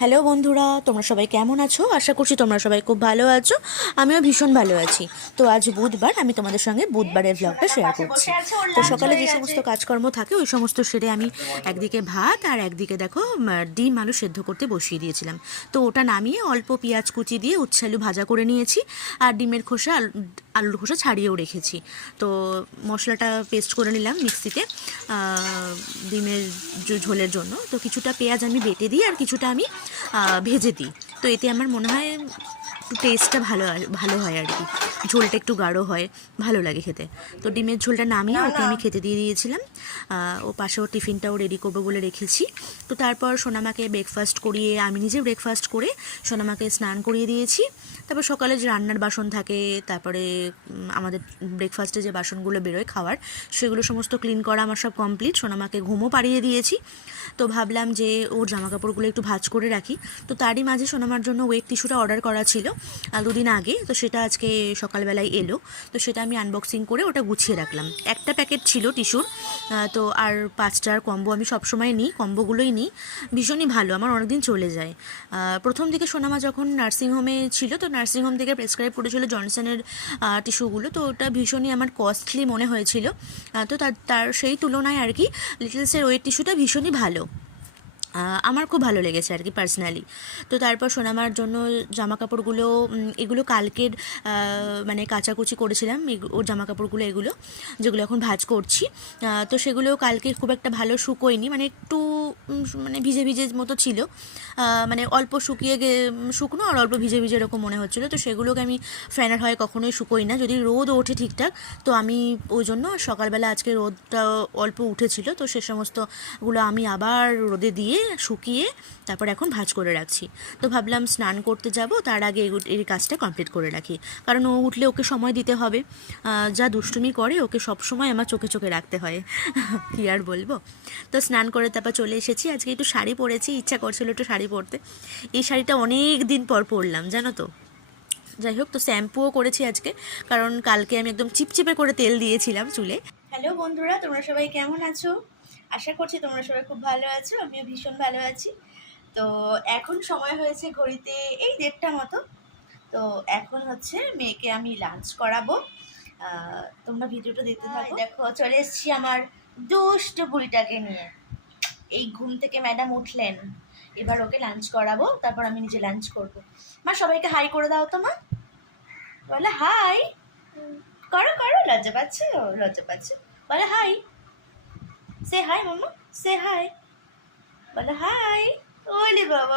Hello বন্ধুরা, তোমরা সবাই কেমন আছো? আশা করছি তোমরা সবাই খুব ভালো আছো। আমিও ভীষণ ভালো আছি। তো আজ বুধবার, আমি তোমাদের সঙ্গে বুধবারের ব্লগটা শেয়ার করছি। তো সকালে যে সমস্ত কাজকর্ম থাকে ওই সমস্ত সেরে আমি একদিকে ভাত আর একদিকে দেখো ডিম আলু সেদ্ধ করতে বসিয়ে দিয়েছিলাম। তো ওটা নামিয়ে অল্প পেঁয়াজ কুচি দিয়ে উচ্ছে আলু ভাজা করে নিয়েছি, আর ডিমের খোসা আলুর খোসা ছাড়িয়েও রেখেছি। তো মশলাটা পেস্ট করে নিলাম মিক্সিতে ডিমের ঝোলের জন্য। তো কিছুটা পেঁয়াজ আমি বেটে দিই আর কিছুটা আমি ভেজে দিই। তো এতে আমার মনে হয় একটু টেস্টটা ভালো হয় আর কি, ঝোলটা একটু গাঢ় হয়, ভালো লাগে খেতে। তো ডিমের ঝোলটা নামিয়ে ওকে আমি খেতে দিয়ে দিয়েছিলাম। ও পাশে ওর টিফিনটাও রেডি করবো বলে রেখেছি। তো তারপর সোনামাকে ব্রেকফাস্ট করিয়ে, আমি নিজে ব্রেকফাস্ট করে সোনামাকে স্নান করিয়ে দিয়েছি। তারপর সকালে যে রান্নার বাসন থাকে, তারপরে আমাদের ব্রেকফাস্টে যে বাসনগুলো বেরোয় খাওয়ার, সেগুলো সমস্ত ক্লিন করা আমার সব কমপ্লিট। সোনামাকে ঘুমও পাড়িয়ে দিয়েছি। তো ভাবলাম যে ওর জামাকাপড়গুলো একটু ভাঁজ করে রাখি। তো তারই মাঝে সোনামার জন্য ওয়েট টিস্যুটা অর্ডার করা ছিল দুদিন আগে। তো সেটা আজকে সকালবেলায় এলো। তো সেটা আমি আনবক্সিং করে ওটা গুছিয়ে রাখলাম। একটা প্যাকেট ছিল টিস্যুর, তো আর 5টার কম্বো আমি সবসময় নিই, কম্বোগুলোই নিই। ভীষণই ভালো, আমার অনেকদিন চলে যায়। প্রথম দিকে সোনামা যখন নার্সিংহোমে ছিল, তো নার্সিংহোম থেকে প্রেসক্রাইব করেছিল জনসনের টিস্যুগুলো। তো ওটা ভীষণই আমার কস্টলি মনে হয়েছিল। তো তার সেই তুলনায় আর কি লিটলসের ওয়েট টিস্যুটা ভীষণই ভালো, আমার খুব ভালো লেগেছে আর কি পার্সোনালি। তো তারপর সোনামার জন্য জামা কাপড়গুলো, এগুলো কালকের মানে কাচাকুচি করেছিলাম ওর জামা কাপড়গুলো, এগুলো যেগুলো এখন ভাঁজ করছি। তো সেগুলো কালকে খুব একটা ভালো শুকোয়নি, মানে একটু মানে ভিজে ভিজে মতো ছিল, মানে অল্প শুকনো আর অল্প ভিজে ভিজে এরকম মনে হচ্ছিলো। তো সেগুলোকে আমি ফ্যানের হয় কখনোই শুকোই না, যদি রোদ ওঠে ঠিকঠাক। তো আমি ওই জন্য সকালবেলা আজকে রোদটা অল্প উঠেছিল, তো সে সমস্তগুলো আমি আবার রোদে দিয়ে শুকিয়ে তারপর এখন ভাঁজ করে রাখছি। তো ভাবলাম স্নান করতে যাব, তার আগে এই কাজটা কমপ্লিট করে রাখি, কারণ ও উঠলে ওকে সময় দিতে হবে। যা দুষ্টুমি করে ওকে সব সময় আমার চোখে চোখে রাখতে হয়। কী আর বলবো। তো স্নান করে তারপর চলে এসেছি। আজকে একটু শাড়ি পরেছি, ইচ্ছা করছিল একটু শাড়ি পরতে। এই শাড়িটা অনেক দিন পর পরলাম জানো তো। যাই হোক, তো শ্যাম্পুও করেছি আজকে, কারণ কালকে আমি একদম চিপচিপে করে তেল দিয়েছিলাম চুলে। হ্যালো বন্ধুরা, তোমরা সবাই কেমন আছো? আশা করছি তোমরা সবাই খুব ভালো আছো, আমিও ভীষণ ভালো আছি। তো এখন সময় হয়েছে ঘড়িতে এই 1:30 মতো। তো এখন হচ্ছে মেয়েকে আমি লাঞ্চ করাবো। তোমরা ভিডিওটা দেখতে থাকো। দেখো চলে এসেছি আমার দুষ্ট বুড়িটাকে নিয়ে। এই ঘুম থেকে ম্যাডাম উঠলেন, এবার ওকে লাঞ্চ করাবো, তারপর আমি নিজে লাঞ্চ করব। মা সবাইকে হাই করে দাও তো মা, বলে হাই। করো করো, লজ্জা পাচ্ছে, ও লজ্জা পাচ্ছে, বলে হাই। সে হাই মাম্মা, সে হাই, বলে হাই। ওলে বাবা।